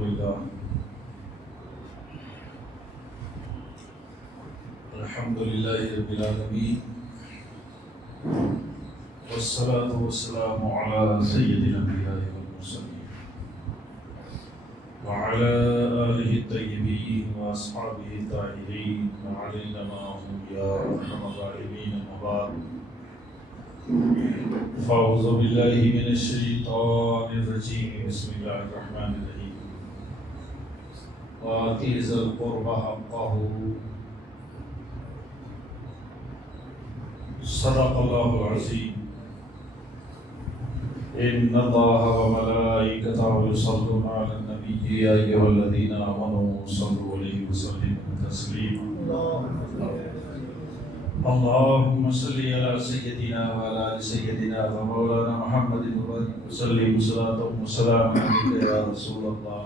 الحمد لله رب العالمين والصلاة والسلام على سيد الأنبياء والمرسلين وعلى آله الطيبين وأصحابه الطاهرين وعلينا معهم يا أرحم الراحمين. أما بعد فأعوذ بالله من الشيطان الرجيم. بسم الله الرحمن الرحيم. وآتِ ذا القربى حقه صدق الله العظيم. إن الله وملائكته يصلون على النبي يا أيها الذين آمنوا صلوا عليه وسلموا تسليما. اللهم صل على سيدنا وعلى آل سيدنا ومولانا محمد وسلم صلاة وسلام عليك يا رسول الله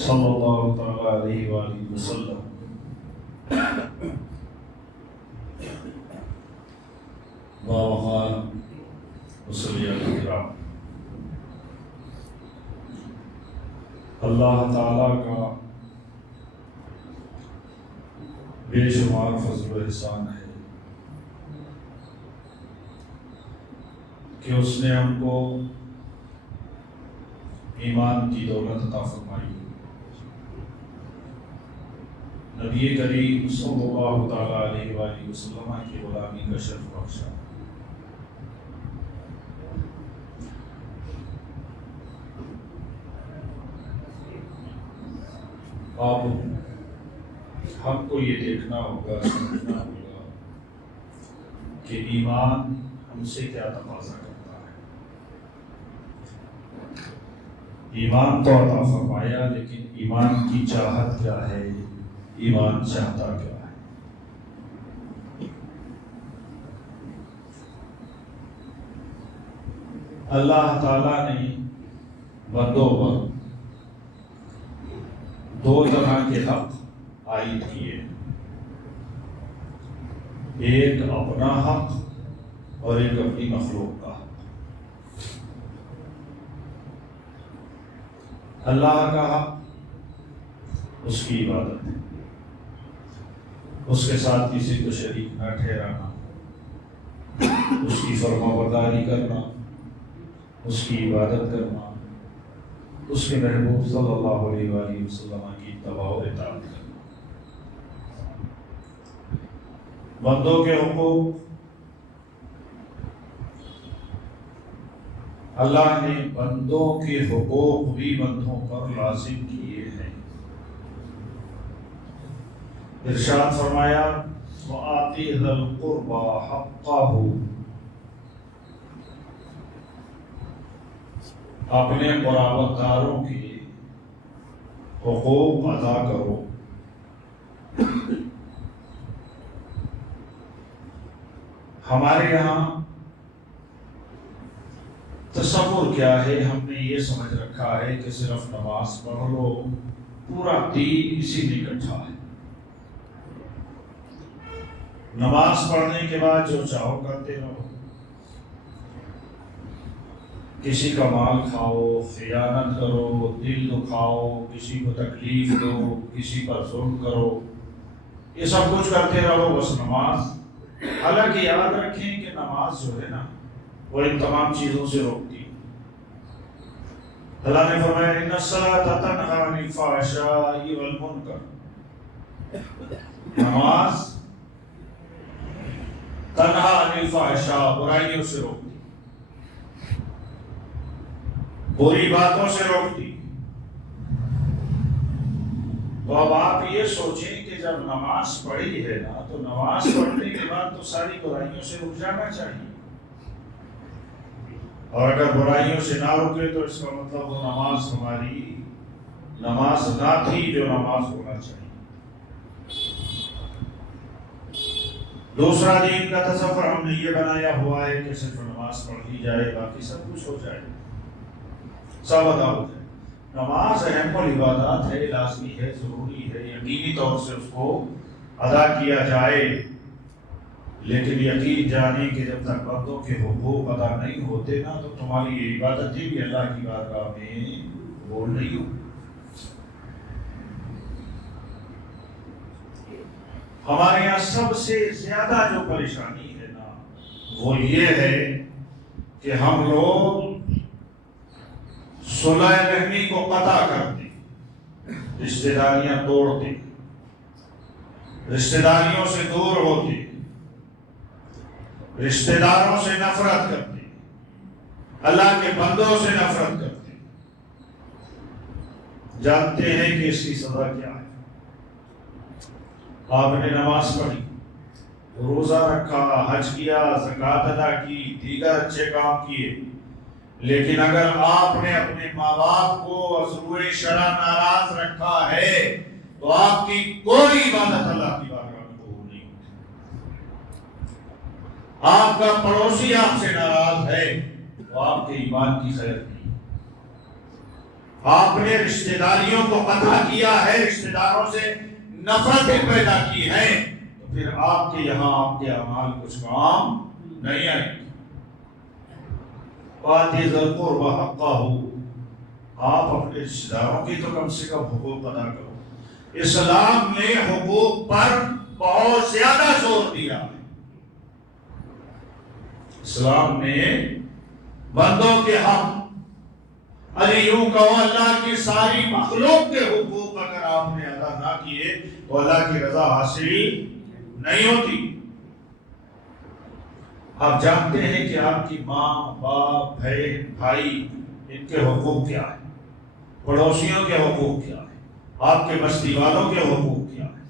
صلى الله تعالى عليه وآله وسلم. باوقار مسلیہ کرام، اللہ تعالیٰ کا بے شمار فضل و احسان ہے کہ اس نے ہم کو ایمان کی دولت عطا فرمائی، نبی کریم صلی اللہ تعالیٰ علیہ وآلہ وسلم کی غلامی کا شرف بخشا. اب ہم کو یہ دیکھنا ہوگا، سمجھنا ہوگا کہ ایمان ہم سے کیا تقاضا کرتا ہے. ایمان تو عطا فرمایا، لیکن ایمان کی چاہت کیا ہے، ایمان چاہتا کیا ہے. اللہ تعالیٰ نے بندوں پر دو طرح کے حق عائد کیے، ایک اپنا حق اور ایک اپنی مخلوق کا حق. اللہ کا حق اس کی عبادت ہے، اس کے ساتھ کسی کو شریک نہ ٹھہرانا، اس کی فرما برداری کرنا، اس کی عبادت کرنا، اس کے محبوب صلی اللہ علیہ وآلہ وسلم کی اتباع و اطاعت کرنا. بندوں کے حقوق اللہ نے بندوں کے حقوق بھی بندوں پر لازم کیے ہیں. ارشاد فرمایا وَآتِ ذَا الْقُرْبَى حَقَّهُ، اپنے قرابت داروں کے حقوق ادا کرو. ہمارے یہاں تصور کیا ہے، ہم نے یہ سمجھ رکھا ہے کہ صرف نماز پڑھ لو، پورا دین اسی میں اکٹھا ہے. نماز پڑھنے کے بعد جو چاہو کرتے رہو، کسی کا مال کھاؤ، خیانت کرو، دل دکھاؤ، کسی کو تکلیف دو، کسی پر ظلم کرو، یہ سب کچھ کرتے رہو، بس نماز. حالانکہ یاد رکھیں کہ نماز جو ہے نا، وہ ان تمام چیزوں سے روکتی ہے. اللہ نے فرمایا ان الصلاۃ تنہی عن الفحشاء والمنکر، نماز تنہی عن الفحشاء، برائیوں سے روکتی، بری باتوں سے روکتی. تو اب آپ یہ سوچیں کہ جب نماز پڑھی ہے نا، تو نماز پڑھنے کے بعد تو ساری برائیوں سے رک جانا چاہیے، اور اگر برائیوں سے نہ رکے تو اس کا مطلب وہ نماز ہماری نماز نہ تھی جو نماز ہونا چاہیے. دوسرا دین کا تصور ہم نے یہ بنایا ہوا ہے کہ صرف نماز پڑھ لی جائے، باقی سب کچھ ہو جائے، سب ادا ہو جائے. نماز اہم العبادات ہے، لازمی ہے، ضروری ہے، یقینی طور سے اس کو ادا کیا جائے، لیکن یقین جانے کہ جب تک بندوں کے حقوق ادا نہیں ہوتے نا، تو تمہاری یہ عبادتیں بھی اللہ کی بارگاہ میں قبول نہیں ہو. ہمارے یہاں سب سے زیادہ جو پریشانی ہے نا وہ یہ ہے کہ ہم لوگ صلح رحمی کو قطع کرتے، رشتہ داریاں توڑتے، رشتہ داریوں سے دور ہوتے، رشتہ داروں سے نفرت کرتے، اللہ کے بندوں سے نفرت کرتے۔ جانتے ہیں کہ اس کی سزا کیا ہے؟ آپ نے نماز پڑھی، روزہ رکھا، حج کیا، زکوٰۃ ادا کی، دیگر اچھے کام کیے، لیکن اگر آپ نے اپنے ماں باپ کو از روئے شرع ناراض رکھا ہے تو آپ کی کوئی عبادت اللہ کی بارگاہ میں قبول نہیں ہوتی۔ آپ کا پڑوسی آپ سے ناراض ہے تو آپ کے ایمان کی خیر نہیں۔ آپ نے رشتہ داریوں کو قطع کیا ہے، رشتہ داروں سے نفرتیں پیدا کی ہیں، تو پھر آپ کے یہاں آپ کے اعمال کچھ کام نہیں آئیں گے۔ وَآتِ ذِی الْقُرْبَىٰ حَقَّهُ، آپ اپنے رشتہ داروں کی تو کم سے کم حقوق ادا کرو۔ اسلام نے حقوق پر بہت زیادہ زور دیا ہے۔ اسلام نے بندوں کے حق، ارے یوں کہو اللہ کی ساری مخلوق کے حقوق اگر آپ نے ادا نہ کیے تو اللہ کی رضا حاصل نہیں ہوتی۔ آپ جانتے ہیں کہ آپ کی ماں، باپ، بہن، بھائی، ان کے حقوق کیا ہیں، پڑوسیوں کے حقوق کیا ہیں، آپ کے بستی والوں کے حقوق کیا ہیں،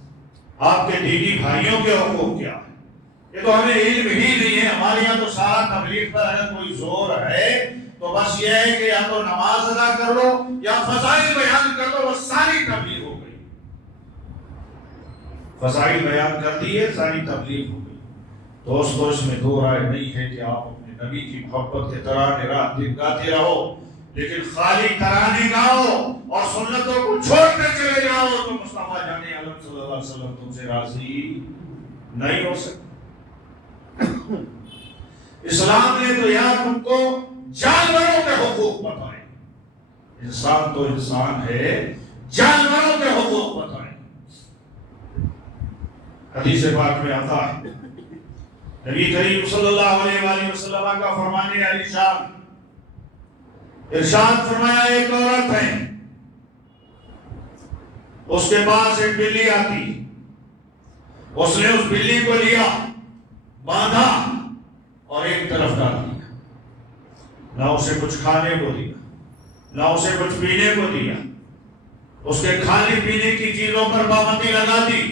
آپ کے دینی بھائیوں کے حقوق کیا ہیں۔ یہ تو ہمیں علم ہی نہیں ہے۔ ہمارے یہاں تو سارا تبلیغ پر اگر کوئی زور ہے تو بس یہ ہے کہ یا تو نماز ادا کر لو یا فضائل بیان کر لو، بس ساری تبلیغ ہو گئی۔ فضائل بیان کر دیے، ساری تبلیغ ہو گئی۔ دوستو، اس میں دو رائے نہیں ہے کہ آپ اپنے نبی کی محبت کے ترانے رات دن گاتے رہو، لیکن خالی ترانے گاؤ اور سنتوں کو چھوڑ کر چلے جاؤ تو مصطفیٰ جان عالم صلی اللہ علیہ وسلم تم سے راضی نہیں ہو سکتے۔ اسلام نے تو یار تم کو جانوروں کے حقوق بتائے، انسان تو انسان ہے، جانوروں کے حقوق بتائے۔ حدیث پاک میں آتا ہے، نبی کریم صلی اللہ علیہ وآلہ وسلم کا فرمانے علی شان، ارشاد فرمایا ایک عورت ہے، اس کے پاس ایک بلی آتی، اس نے اس بلی کو لیا، باندھا اور ایک طرف ڈال دیا، نہ اسے کچھ کھانے کو دیا، نہ اسے کچھ پینے کو دیا، اس کے کھانے پینے کی چیزوں پر پابندی لگا دی۔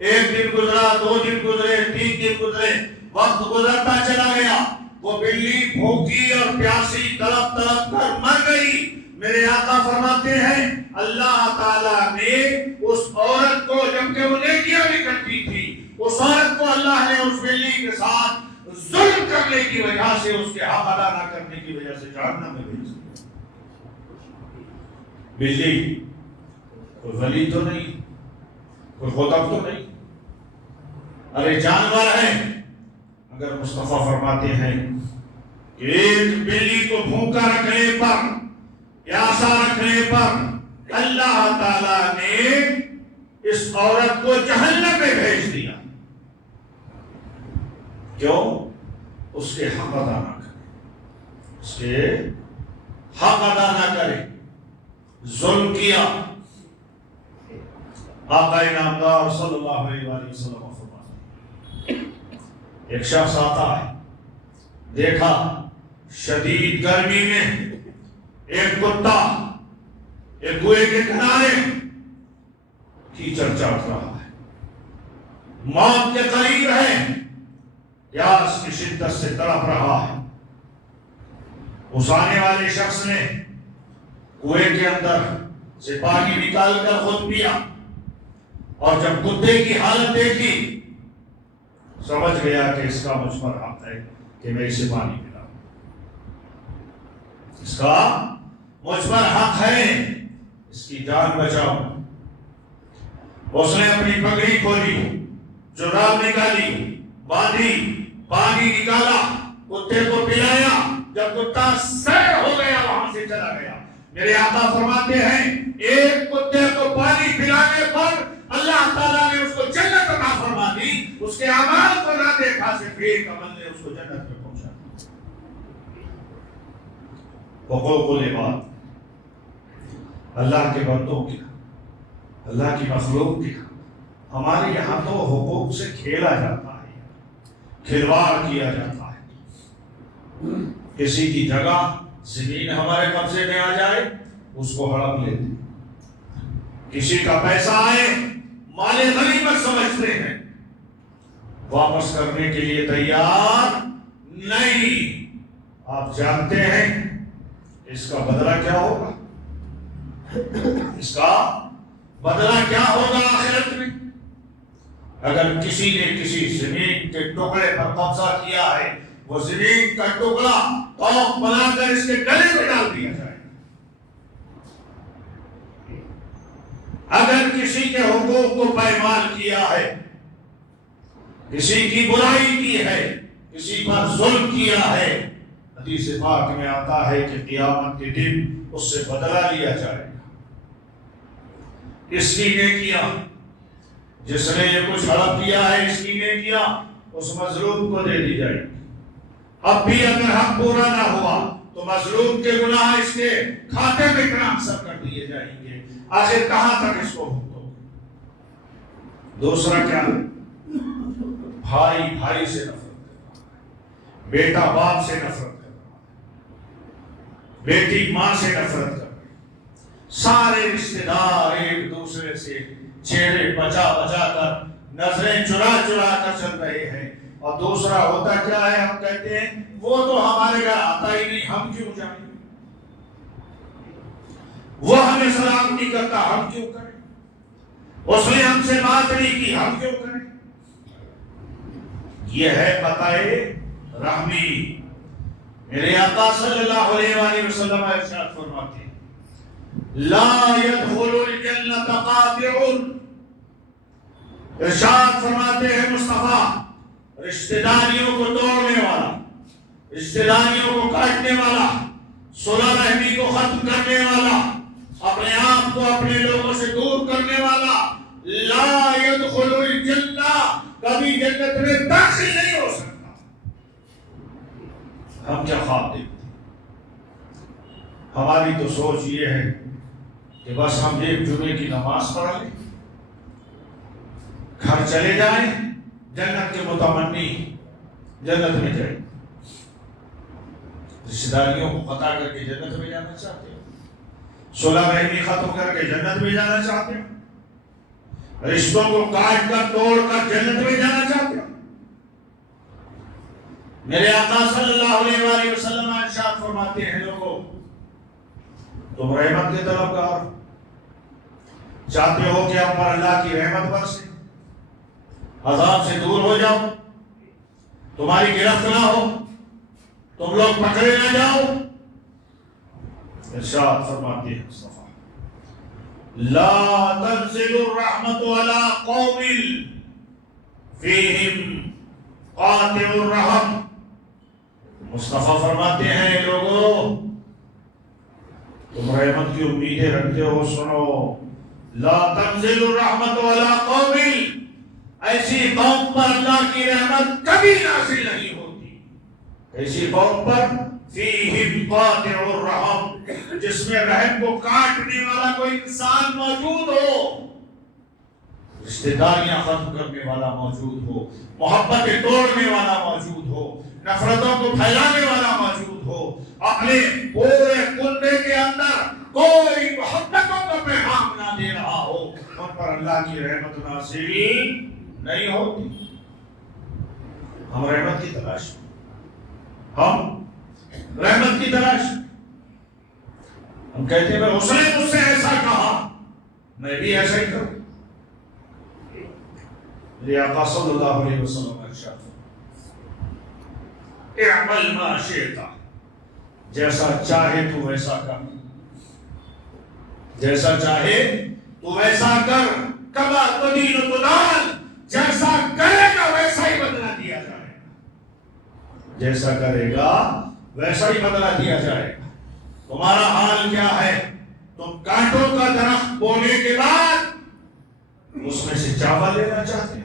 ایک دن گزرا، 2 دن گزرے، 3 دن گزرے، وقت گزرتا چلا گیا، وہ بلی بھوکی اور پیاسی تڑپ تڑپ کر مر گئی۔ میرے آقا فرماتے ہیں اللہ تعالیٰ نے اس عورت کو، جبکہ وہ نیکیاں بھی کرتی تھی، اس عورت کو اللہ نے اس بلی کے ساتھ ظلم کرنے کی وجہ سے، اس کے حق ادا نہ کرنے کی وجہ سے جہنم میں بھیج دیا۔ بلی کوئی ولی تو نہیں، کوئی خطب تو نہیں، ارے جانور ہے۔ اگر مصطفیٰ فرماتے ہیں کہ ایک بلی کو بھوکا رکھنے پر، پیاسا رکھنے پر اللہ تعالیٰ نے اس عورت کو جہنم میں بھیج دیا، کیوں؟ اس کے حق ادا نہ کرے، اس کے حق ادا نہ کرے، ظلم کیا۔ آقا نامدار صلی اللہ علیہ وآلہ وسلم فرماتے ہیں ایک شخص آتا ہے، دیکھا شدید گرمی میں ایک کتا ایک کنویں کے کنارے کیچڑ چاٹ رہا ہے، موت کے قریب ہے، پیاس کی شدت سے تڑپ رہا ہے۔ اس آنے والے شخص نے کنویں کے اندر سے پانی نکال کر خود پیا، اور جب کتے کی حالت دیکھی سمجھ گیا کہ اس کا مجھ پر حق ہے کہ میں اسے پانی پلاؤں، اس کا مجھ پر حق ہے، اس کی جان بچاؤ۔ اس نے اپنی پگڑی کھولی، جراب نکالی، باندھی، پانی نکالا، کتے کو پلایا۔ جب کتا سیر ہو گیا وہاں سے چلا گیا۔ میرے آقا فرماتے ہیں ایک کتے کو پانی پلانے پر اللہ تعالیٰ نے اس کو جنت صرف ایک عمل نے اس کو جنت میں پہنچا دیا، حقوق العباد، اللہ کے بندوں کے، اللہ کی مخلوق کے۔ ہمارے یہاں تو حقوق سے کھیلا جاتا ہے، کھلواڑ کیا جاتا ہے۔ کسی کی جگہ زمین ہمارے قبضے میں آ جائے اس کو ہڑپ لیتے ہیں، کسی کا پیسہ آئے مال غنیمت سمجھتے ہیں، واپس کرنے کے لیے تیار نہیں۔ آپ جانتے ہیں اس کا بدلہ کیا ہوگا؟ اس کا بدلہ کیا ہوگا آخرت میں؟ اگر کسی نے کسی زمین کے ٹکڑے پر قبضہ کیا ہے، وہ زمین کا ٹکڑا توق بنا کر اس کے گلے میں ڈال دیا جائے۔ اگر کسی کے حقوق کو پائمال کیا ہے، کسی کی برائی کی ہے، کسی پر ظلم کیا ہے، حدیث پاک میں آتا ہے کہ قیامت کے دن اس سے بدلہ لیا جائے گا۔ اس کی نیکیاں، جس نے یہ کچھ ہڑپ کیا ہے، اس کی نیکیاں اس مظلوم کو دے دی جائے گی۔ اب بھی اگر حق پورا نہ ہوا تو مظلوم کے گناہ اس کے کھاتے میں ٹرانسفر کر دیے جائیں گے۔ آخر کہاں تک اس کو بھگتو؟ دوسرا کیا؟ بھائی بھائی سے نفرت کرنا، بیٹا باپ سے نفرت کرنا، بیٹی ماں سے نفرت کرنا، سارے رشتہ دار ایک دوسرے سے چہرے بچا بچا کر، نظریں چرا چرا کر چل رہے ہیں۔ اور دوسرا ہوتا کیا ہے؟ ہم کہتے ہیں وہ تو ہمارے گھر آتا ہی نہیں، ہم کیوں جائیں؟ وہ ہمیں سلام نہیں کرتا، ہم کیوں کریں؟ اس نے ہم سے بات نہیں کی، ہم کیوں کریں؟ یہ ہے بتائے رحمی۔ میرے آقا صلی اللہ علیہ وآلہ وسلم ارشاد فرماتے ہیں لا يدخل الجنت قاطع۔ ارشاد فرماتے ہیں مصطفیٰ، رشتہ داریوں کو توڑنے والا، رشتہ داریوں کو کاٹنے والا، صلح رحمی کو ختم کرنے والا، اپنے آپ کو اپنے لوگوں سے دور کرنے والا، لا يدخل الجنہ، کبھی جنت میں داخل نہیں ہو سکتا۔ ہم کیا خواب دیکھتے ہیں؟ ہماری تو سوچ یہ ہے کہ بس ہم ایک جمعے کی نماز پڑھ لیں، گھر چلے جائیں، جنت کے متمنی جنت میں جائیں۔ رشتہ داریوں کو قطع کر کے جنت میں جانا چاہتے ہیں، صلح رحمی ختم کر کے جنت میں جانا چاہتے ہیں، رشتوں کو کاٹ کر توڑ کر جنت میں جانا چاہتے ہیں۔ میرے آقا صلی اللہ علیہ وآلہ وسلم ارشاد فرماتے ہیں لوگوں، تم رحمت کے طلبگار چاہتے ہو کہ ہم پر اللہ کی رحمت برسے، عذاب سے دور ہو جاؤ، تمہاری گرفت نہ ہو، تم لوگ پکڑے نہ جاؤ۔ ارشاد فرماتے ہیں مصطفیٰ لا تنزل الرحمت على قوم فیہم قاطع الرحم۔ مصطفیٰ فرماتے ہیں لوگوں، تم رحمت کی امیدیں رکھتے ہو، سنو، لا تنزل الرحمت على قوم، ایسی قوم پر اللہ کی رحمت کبھی نازل نہیں ہوتی، ایسی قوم پر فیہم قاطع الرحم، جس میں رحم کو کاٹنے والا کوئی انسان موجود ہو، رشتہ داریاں ختم کرنے والا موجود ہو، محبتیں توڑنے والا موجود ہو، نفرتوں کو پھیلانے والا موجود ہو، اپنے پورے کنبے کے اندر کوئی محبتوں کا پیغام نہ دے رہا ہو، ان پر اللہ کی رحمت نازل نہیں ہوتی۔ ہم رحمت کی تلاش، ہم رحمت کی تلاش، ہم کہتے ہیں اس نے مجھ سے ایسا کہا، میں بھی ایسا ہی کروں۔ میرے آقا صلی اللہ علیہ وسلم ارشاد اعمل ما شئت، جیسا چاہے تو ویسا کر، جیسا چاہے تو ویسا کر، کما تدین تدان، جیسا کرے گا ویسا ہی بدلہ دیا جائے گا، جیسا کرے گا ویسا ہی بدلہ دیا جائے گا۔ تمہارا حال کیا ہے؟ تم کانٹوں کا درخت بونے کے بعد اس میں سے چاول لینا چاہتے ہو،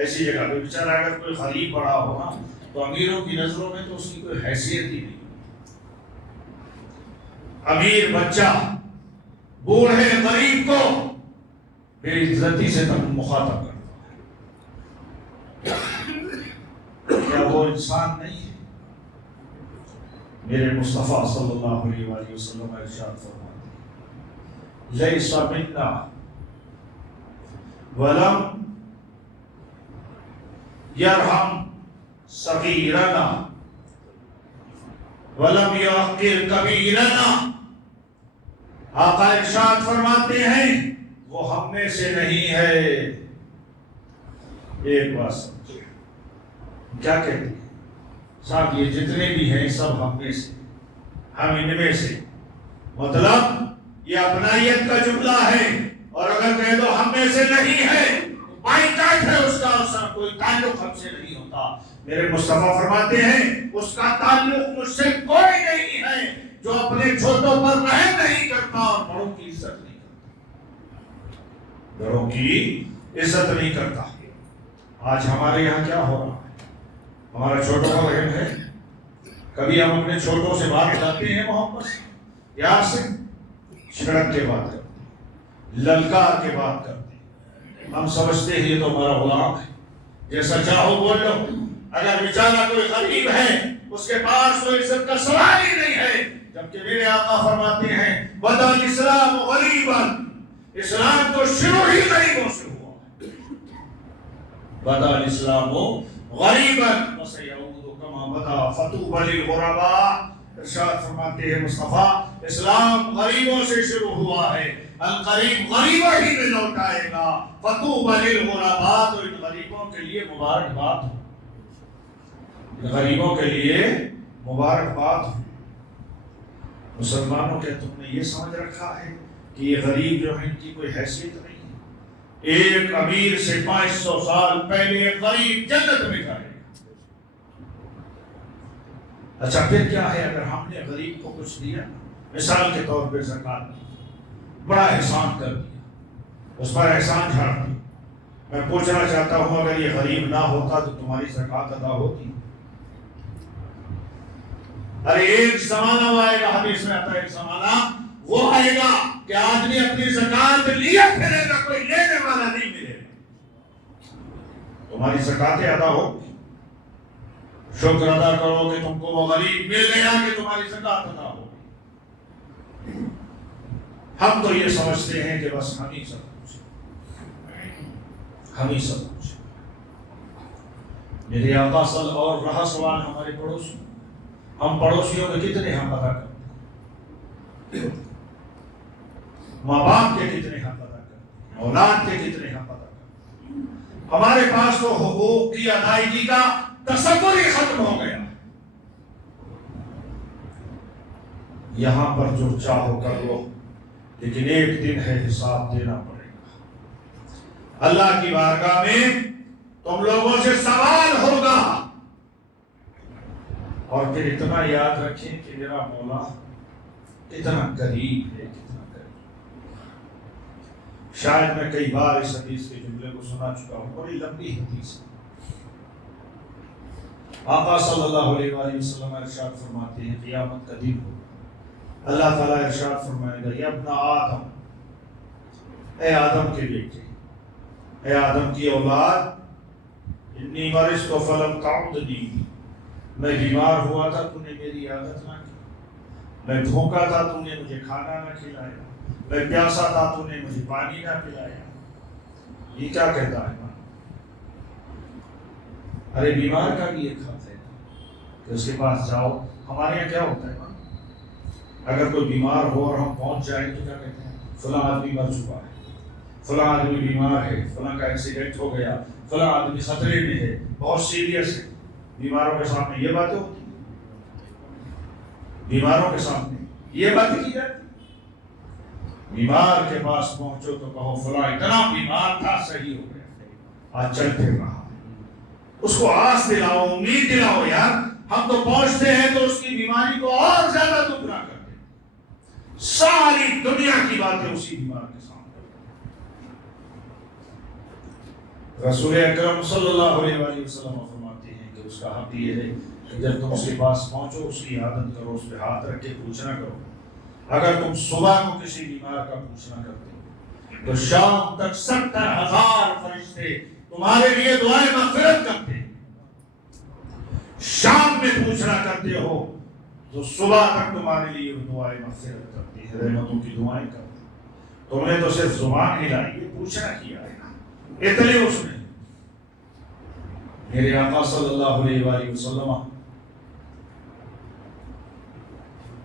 ایسی جگہ پہ بیچارہ اگر کوئی غریب پڑا ہو نا تو امیروں کی نظروں میں تو اس کی کوئی حیثیت ہی نہیں. امیر بچہ بوڑھے غریب کو بے عزتی سے تک مخاطب کرتا ہے. کیا وہ انسان نہیں ہے؟ میرے مصطفیٰ صلی اللہ علیہ وآلہ وسلم ارشاد فرماتے ہیں لیس منا ولم یرحم صغیرنا ولم یوقر کبیرنا. آقا ارشاد فرماتے ہیں وہ ہم میں سے نہیں ہے. ایک بات سمجھے کیا کہتے ہیں صاحب یہ جتنے بھی ہیں سب ہم میں سے، ہم ان میں سے، مطلب یہ اپنائیت کا جملہ ہے. اور اگر کہہ دو ہم میں سے نہیں ہے بائیکاٹ ہے اس کا، اس کا کوئی تعلق ہم سے نہیں ہوتا. میرے مصطفیٰ فرماتے ہیں اس کا تعلق مجھ سے کوئی نہیں ہے جو اپنے چھوٹوں پر رحم نہیں کرتا اور بڑوں کی عزت نہیں کرتا. بڑوں کی عزت نہیں کرتا. آج ہمارے یہاں کیا ہو رہا ہے؟ ہمارا چھوٹوں کا رحم ہے؟ کبھی ہم اپنے چھوٹوں سے بات کرتے ہیں محبت سے، پیار سے، چھڑک کے بات کرتے ہیں، للکار کے بات کرتے ہیں. ہم سمجھتے ہیں یہ تو ہمارا غلام ہے، جیسا چاہو بول لو. اگر بیچارہ کوئی غریب ہے اس کے پاس تو عزت کا سوال ہی نہیں ہے. جبکہ میرے آقا فرماتے ہیں بدا الاسلام غریبا، اسلام تو شروع ہی غریبوں سے ہوا. بدا الاسلام غریبا وسیعود کما بدا فطوبى للغرباء. ارشاد فرماتے ہیں مصطفیٰ اسلام غریبوں سے شروع ہوا ہے، القریب غریبوں ہی میں لوٹ آئے گا. فطوبى للغرباء، تو ان غریبوں کے لیے مبارکباد ہو، ان غریبوں کے لیے مبارکباد ہو. مسلمانوں کے تم نے یہ سمجھ رکھا ہے کہ یہ غریب جو ہے ان کی کوئی حیثیت نہیں ہے. ایک امیر سے 500 سال پہلے ایک غریب جنت میں جائے. اچھا پھر کیا ہے اگر ہم نے غریب کو کچھ دیا، مثال کے طور پہ زکات دی، بڑا احسان کر دیا، اس پر احسان جھاڑ دیا. میں پوچھنا چاہتا ہوں اگر یہ غریب نہ ہوتا تو تمہاری زکات ادا ہوتی؟ ارے ایک زمانہ وہ آئے گا، حدیث میں آتا ہے ایک زمانہ وہ آئے گا کہ آدمی اپنی زکات لیے پھرے گا، کوئی لینے والا نہیں ملے گا. تمہاری زکاتیں ادا ہوگی، شکر ادا کرو کہ تم کو وہ غریب مل گیا کہ تمہاری زکات ادا ہوگی. ہم تو یہ سمجھتے ہیں کہ بس ہم ہی سب کچھ، ہم ہی سب کچھ. میرے آقا صلی اور رہا سوال ہمارے پڑوسی، ہم پڑوسیوں کے کتنے حق ادا کرتے ہیں، ماں باپ کے کتنے حق ادا کرتے ہیں، اولاد کے کتنے حق ادا کرتے ہیں. ہمارے پاس تو حقوق کی ادائیگی کا تصور ہی ختم ہو گیا. یہاں پر جو چاہو کر لو، لیکن ایک دن ہے حساب دینا پڑے گا. اللہ کی بارگاہ میں تم لوگوں سے سوال ہوگا. اور پھر اتنا یاد رکھیں کہ میرا مولا کتنا قریب ہے، کتنا قریب. شاید میں کئی بار اس حدیث کے جملے کو سنا چکا ہوں، بڑی لمبی حدیث ہے. آقا صلی اللہ علیہ وآلہ وسلم ارشاد فرماتے ہیں قیامت کا دن ہو، اللہ تعالیٰ ارشاد فرمائے گا یا ابن آدم، اے آدم کے بیٹے، اے آدم کی اولاد، انی مرضت فلم تعودنی، میں بیمار ہوا تھا تو نے میری عادت نہ کی، میں بھوکا تھا تو نے مجھے کھانا نہ کھلایا، میں پیاسا تھا تو نے مجھے پانی نہ پلایا. یہ کیا کہتا ہے؟ ارے بیمار کا بھی ایک حق ہے کہ اس کے پاس جاؤ. ہمارے یہاں کیا ہوتا ہے، اگر کوئی بیمار ہو اور ہم پہنچ جائیں تو کیا کہتے ہیں، فلاں آدمی مر چکا ہے، فلاں آدمی بیمار ہے، فلاں کا ایکسیڈنٹ ہو گیا، فلاں آدمی خطرے میں ہے، بہت سیریس ہے. بیماروں کے سامنے یہ باتیں ہوتی ہیں، بیماروں کے سامنے یہ باتیں کی جاتی. بیمار کے پاس پہنچو تو کہو فلاں اتنا بیمار تھا، صحیح ہو گیا، آج چل پھر رہا. اس کو آس دلاؤ، امید دلاؤ. یار ہم تو پہنچتے ہیں تو اس کی بیماری کو اور زیادہ دگنا کرتے ہیں. ساری دنیا کی باتیں اسی بیمار کے سامنے. رسول اکرم صلی اللہ علیہ وآلہ وسلم فرماتے ہیں کہ اس کا حق یہ ہے کہ جب تم اس کے پاس پہنچو اس کی عادت کرو، اس پہ ہاتھ رکھ کے پوچھنا کرو۔ اگر تم صبح کو کسی بیمار کا پوچھنا کرتے ہو تو شام تک 70,000 فرشتے تمہارے لیے دعائیں مغفرت کرتے ہیں۔ شام میں پوچھنا کرتے ہو تو صبح تک تمہارے لیے دعائیں مغفرت کرتے ہیں، رحمتوں کی دعائیں کرتے ہیں۔ تم نے تو صرف زبان ہلائی ہے، پوچھنا کیا ہے نا، اتنے اس میں میرے آقا صلی اللہ علیہ وآلہ وسلم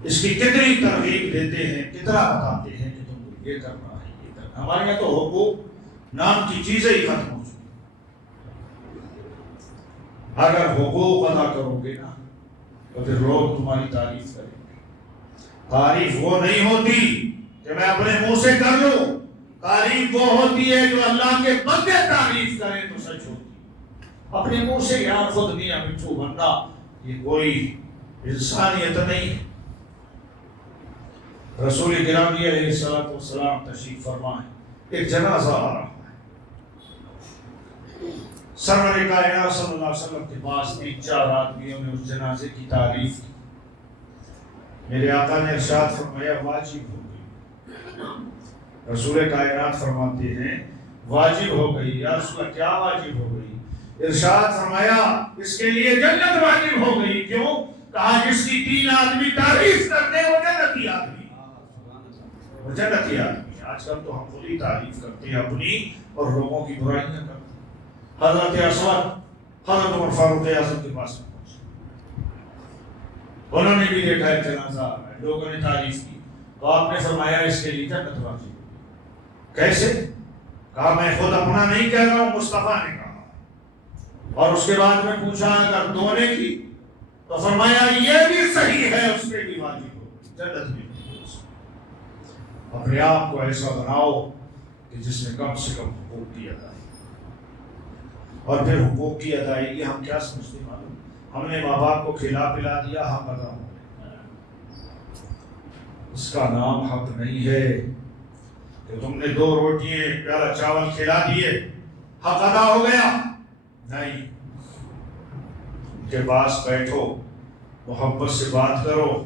اس کی کتنی ترغیب دیتے ہیں، کتنا بتاتے ہیں کہ تم کو یہ کرنا ہے، یہ کرنا۔ ہمارے یہاں تو حقوق نام کی چیزیں ہی ختم ہو چکی۔ اگر حقوق ادا کرو گے نا تو پھر لوگ تمہاری تعریف کریں گے۔ تعریف وہ نہیں ہوتی کہ میں اپنے منہ سے کر لوں، تعریف وہ ہوتی ہے جو اللہ کے بندے تعریف کریں تو سچ ہوتی ہے۔ اپنے منہ سے یار خود میاں مٹھو بندہ، یہ کوئی انسانیت نہیں ہے۔ رسول گرامی علیہ السلام تشریف فرمائیں، ایک جنازہ آ رہا ہے، سرور کائنات صلی اللہ علیہ وسلم کے پاس 3-4 آدمیوں نے اس جنازے کی تعریف کی۔ میرے آقا نے ارشاد فرمایا واجب ہو گئی۔ رسول کائنات فرماتے ہیں واجب ہو گئی، یا رسول اللہ کیا واجب ہو گئی؟ ارشاد فرمایا اس کے لیے جنت واجب ہو گئی۔ کیوں؟ کہا جس کی 3 آدمی تعریف کرتے ہیں وہ جنتی آدمی، وہ جنتی آدمی۔ آج کل تو ہم خود ہی تعریف کرتے ہیں اپنی اور لوگوں کی برائیاں کرتے ہیں۔ حضرت اسود حضرت عمر فاروق اعظم کے پاس پہنچے، انہوں نے بھی دیکھا ہے جنازہ، لوگوں نے تعریف کی تو آپ نے فرمایا اس کے لیے جنت واجب ہے۔ کیسے؟ کہا میں خود اپنا نہیں کہہ رہا ہوں، مصطفیٰ نے کہا۔ اور اس کے بعد میں پوچھا اگر دو نے کی تو فرمایا یہ بھی صحیح ہے، اس پہ بھی واجب ہو، جنت بھی۔ اپنے آپ کو ایسا بناؤ کہ جس نے کم سے کم حقوق کی ادائیگی۔ اور پھر حقوق کی ادائیگی ہم کیا سمجھتے ہیں معلوم؟ ہم نے ماں باپ کو کھلا پلا دیا، حق ادا ہو گیا۔ اس کا نام حق نہیں ہے کہ تم نے 2 روٹیاں پیالہ چاول کھلا دیے، حق ادا ہو گیا۔ نہیں، ان کے پاس بیٹھو، محبت سے بات کرو،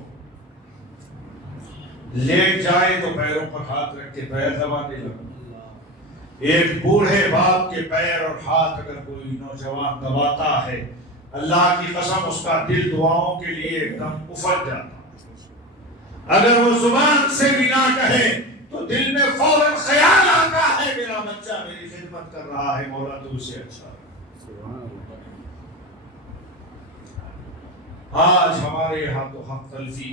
لیٹ جائے تو پیروں پر ہاتھ رکھ کے پیر دبانے لگو۔ ایک بوڑھے باپ کے پیر اور ہاتھ اگر کوئی نوجوان دباتا ہے، اللہ کی قسم اس کا دل دعاؤں کے لیے ایک دم افٹ جاتا۔ اگر وہ زبان سے بھی نہ کہے تو دل میں فوراً خیال آتا ہے میرا بچہ میری خدمت کر رہا ہے، مولا تو اسے اچھا۔ آج ہمارے یہاں تو حق تلفی،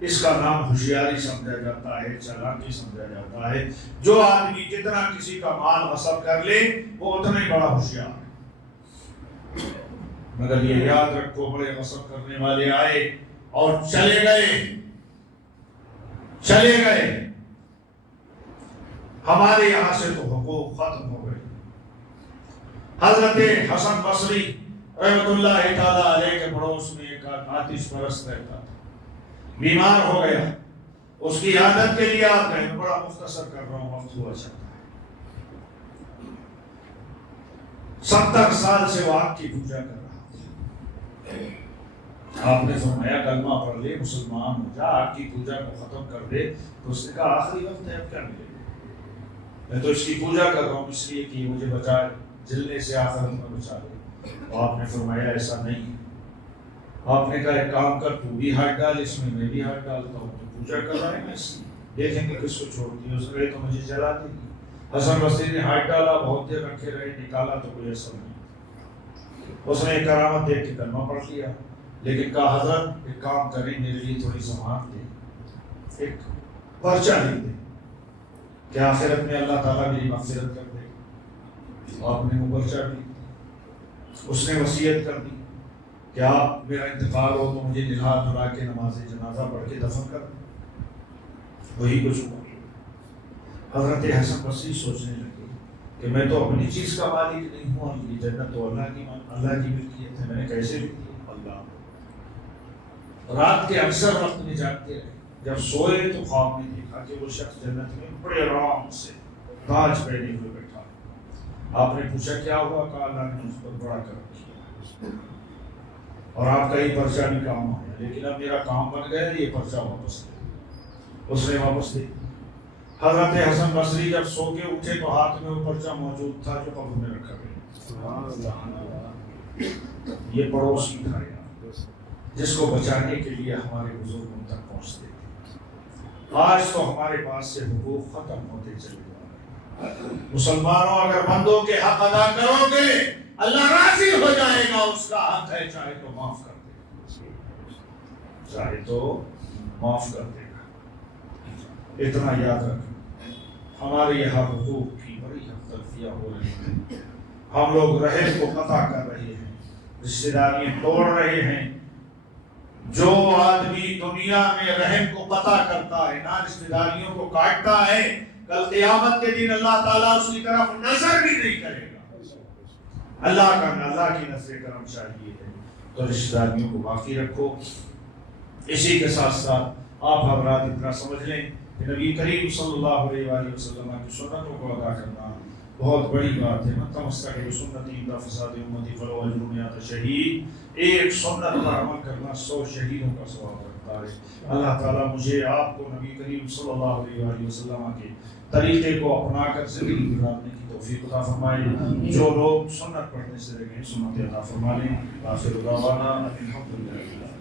اس کا نام ہوشیاری سمجھا جاتا ہے، چالاکی سمجھا جاتا ہے۔ جو آدمی جتنا کسی کا مال غصب کر لے وہ اتنا ہی بڑا ہوشیار ہے۔ مگر یہ یاد رکھو بڑے غصب کرنے والے آئے اور چلے گئے۔ ہمارے یہاں سے تو حقوق ختم ہو گئے۔ حضرت حسن بصری رحمۃ اللہ تعالی علیہ کے پڑوس میں ایک آتش پرست رہتا تھا، بیمار ہو گیا، اس کی عادت کے لیے آپ گئے۔ میں بڑا مختصر کر رہا ہوں، وقت ہوا چاہتا ہے۔ 70 سال سے وہ آگ کی پوجا کر رہا تھا۔ آپ نے فرمایا کلمہ پڑھ لے، مسلمان ہو جا، آگ کی پوجا کو ختم کر دے۔ تو اس نے کہا آخری وقت ہے، اب کیا ملے گا؟ میں تو اس کی پوجا کر رہا ہوں اس لیے کہ مجھے بچائے، جلنے سے آخرت میں بچا لے۔ تو آپ نے فرمایا ایسا نہیں ہے۔ آپ نے کہا ایک کام کر، تو بھی ہاتھ ڈال اس میں بھی ہاتھ ڈالتا ہوں، تو پوجا کر رہا ہے میں اس دیکھیں گے کس کو چھوڑتی ہے۔ اس نے تو مجھے جلا دے گی۔ حسن بصری نے ہاتھ ڈالا، بہت دیر رکھے رہے، نکالا تو کوئی اثر نہیں۔ اس نے ایک کرامت دیکھ کے کلمہ پڑھ لیا، لیکن کہا حضرت ایک کام کریں، میرے لیے تھوڑی سماعت دیں، ایک پرچہ لکھ دیں کہ آخرت میں اللہ تعالیٰ میری مغفرت کر دے۔ آپ نے وہ پرچہ دی، اس نے وصیت کر دی کہ آپ میرا انتقال ہو تو مجھے نہا دھلا کے نماز جنازہ پڑھ کے دفن کر دیں۔ وہی کچھ ہوا۔ حضرت حسن بصری سوچنے لگے کہ میں تو اپنی چیز کا مالک نہیں ہوں، اور یہ جنت تو اللہ کی ملکیت ہے، میں نے کیسے لکھ دی؟ اللہ۔ رات کے اکثر وقت میں جاگتے رہے، جب سوئے تو خواب میں دیکھا کہ وہ شخص جنت میں بڑے آرام سے تاج پہنے ہوئے بیٹھا۔ آپ نے پوچھا کیا ہوا؟ کہا اللہ نے مجھ پر بڑا کرم کیا اور آپ کا یہ پرچہ نہیں کام آیا، لیکن اب میرا کام بن گیا، یہ پرچہ واپس دے۔ اس نے واپس دے۔ حضرت حسن بصری جب سو کے اٹھے تو ہاتھ میں وہ پرچہ موجود تھا جو قبر میں رکھا گیا۔ یہ پڑوسی تھا یار، جس کو بچانے کے لیے ہمارے بزرگوں تک پہنچتے تھے۔ آج تو ہمارے پاس سے حقوق ختم ہوتے چلے جا رہے ہیں۔ مسلمانوں، اگر بندوں کے حق ادا کرو گے اللہ راضی ہو جائے گا، اس کا حق ہے، چاہے تو معاف کر دے گا، چاہے تو معاف کر دے گا۔ اتنا یاد رکھیں، ہمارے یہاں حقوق کی بڑی حد تلفیاں ہو رہی ہیں، ہم لوگ رحم کو قطع کر رہے ہیں، رشتہ داریاں توڑ رہے ہیں۔ جو آدمی دنیا میں رحم کو قطع کرتا ہے نا، رشتہ داریوں کو کاٹتا ہے، کل قیامت کے دن اللہ تعالیٰ اس کی طرف نظر بھی نہیں کرے گا۔ اللہ کی نظر کرم چاہیے ہے، تو رشتہ داریوں کو باقی رکھو۔ اسی کے ساتھ ساتھ آپ حضرات اتنا سمجھ لیں کہ نبی کریم صلی اللہ علیہ وآلہ وسلم کی سنتوں کو ادا کرنا بہت بڑی بات ہے۔ من تمسک بسنتی الی فساد امتی فلو اجر مئۃ شہید۔ ایک سنت پر عمل کرنا 100 شہیدوں کا ثواب رکھتا ہے۔ اللہ تعالیٰ مجھے آپ کو نبی کریم صلی اللہ علیہ وآلہ وسلم کے طریقے کو اپنا کر زندگی گزارنے کی توفیق عطا فرمائے۔ جو لوگ سنت پڑھنے سے رہ گئے سنت عطا فرما لیں۔ آخر دعوانا الحمدللہ۔